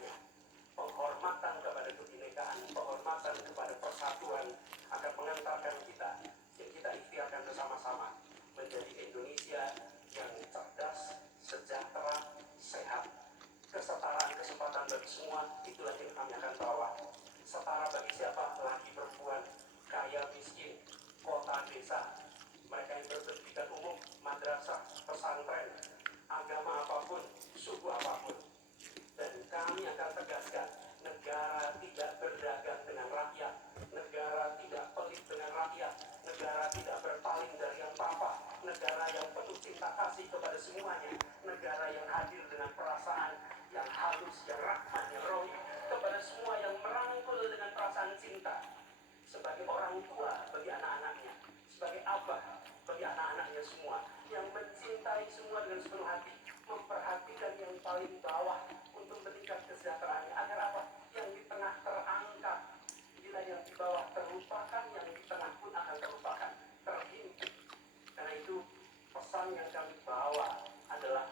semuanya. Penghormatan kepada kebinekaan, penghormatan kepada persatuan akan mengantarkan kita, yang kita ikhtiarkan bersama-sama, menjadi Indonesia yang cerdas, sejahtera, sehat. Kesetaraan kesempatan bagi semua, itulah yang kami akan bawa. Setara bagi siapa? Laki perempuan, kaya miskin, kota desa, mereka yang berpendidikan umum, madrasah, pesantren, agama apapun, suku apapun. Dan kami akan tegaskan, negara tidak berdagang dengan rakyat, negara tidak pelit dengan rakyat, negara tidak berpaling dari yang papa, negara yang penuh cinta kasih kepada semuanya, negara yang hadir dengan perasaan yang halus, yang rahmat, yang rohi kepada semua, yang merangkul dengan perasaan cinta, sebagai orang tua bagi anak-anaknya, sebagai abah bagi anak-anaknya semua, yang mencintai semua dengan sepenuh hati, memperhatikan yang paling bawah untuk meningkat kesejahteraannya, agar apa? Yang di tengah terangkat, bila yang di bawah terlupakan, yang di tengah pun akan terlupakan, terhimpit. Karena itu pesan yang kami bawa adalah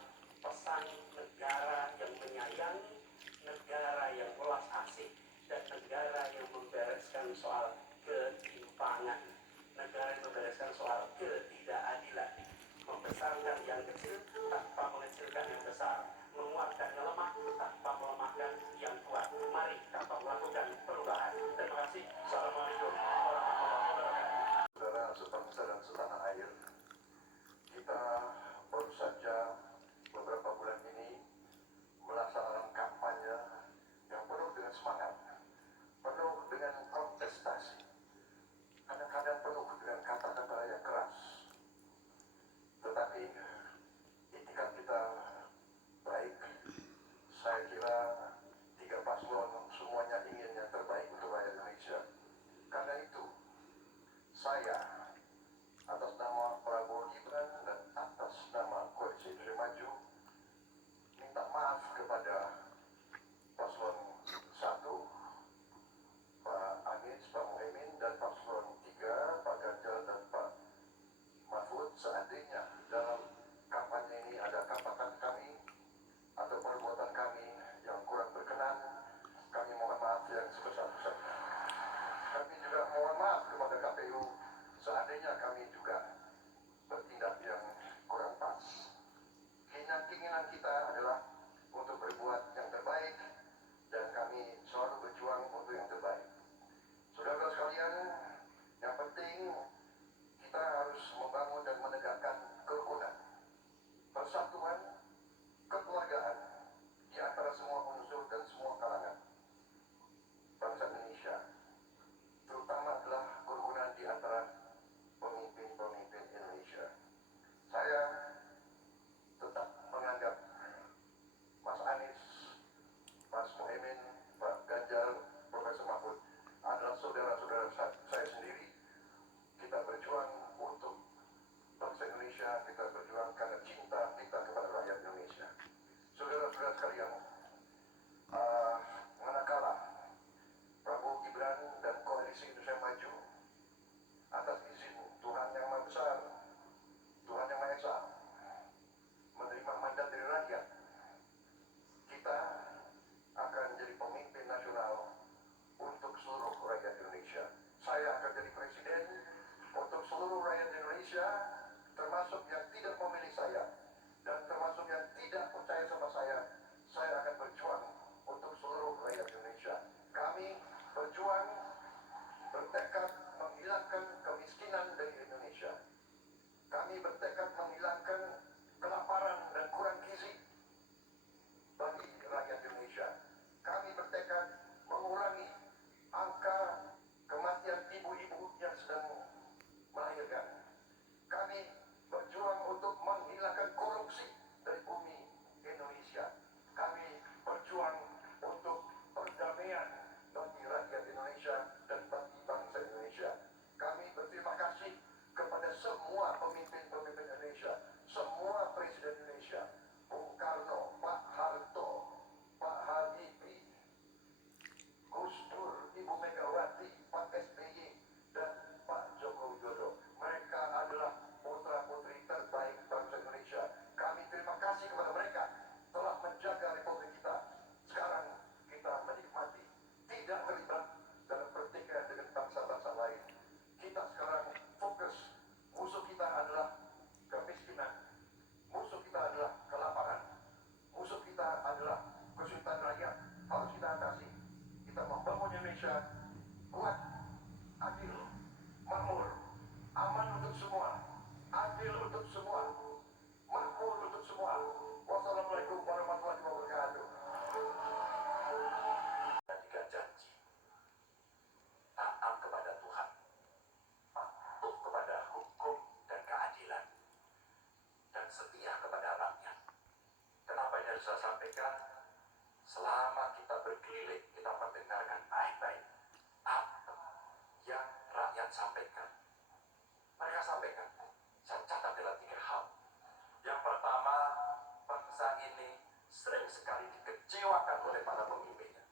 oleh para pemimpinnya.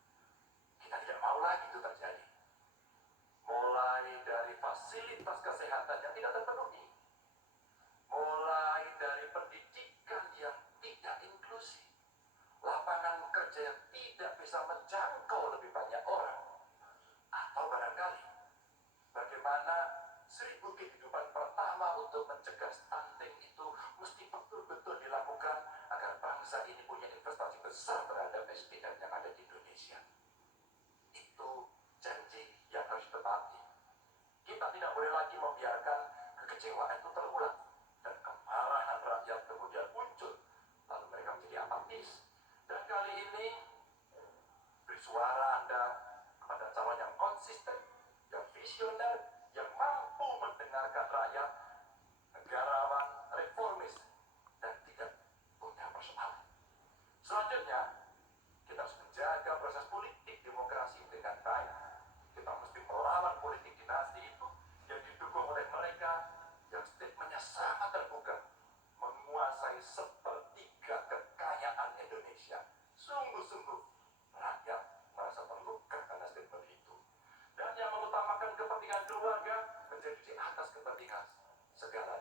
Kita tidak mau lagi itu terjadi. Mulai dari fasilitas kesehatan yang tidak terpenuhi, mulai dari pendidikan yang tidak inklusif, lapangan kerja yang tidak bisa menjangkau lebih banyak orang, atau barangkali bagaimana 1000 kehidupan pertama untuk mencegah stunting itu mesti betul-betul dilakukan agar bangsa ini punya investasi besar terhadap SDM yang ada di Indonesia. Itu janji yang harus ditepati. Kita tidak boleh lagi membiarkan kekecewaan itu terulang dan kemarahan rakyat kemudian muncul, lalu mereka menjadi apatis. Dan kali ini beri suara Anda kepada calon yang konsisten, yang visioner, yang mampu mendengarkan rakyat, negarawan, reformis, dan tidak punya persoalan. Selanjutnya, kita harus menjaga proses politik demokrasi dengan baik. Kita mesti melawan politik dinasti itu yang didukung oleh mereka yang statementnya sangat terbuka, menguasai sepertiga kekayaan Indonesia. Sungguh-sungguh rakyat merasa terluka karena statement itu. Dan yang mengutamakan kepentingan keluarga menjadi di atas kepentingan segala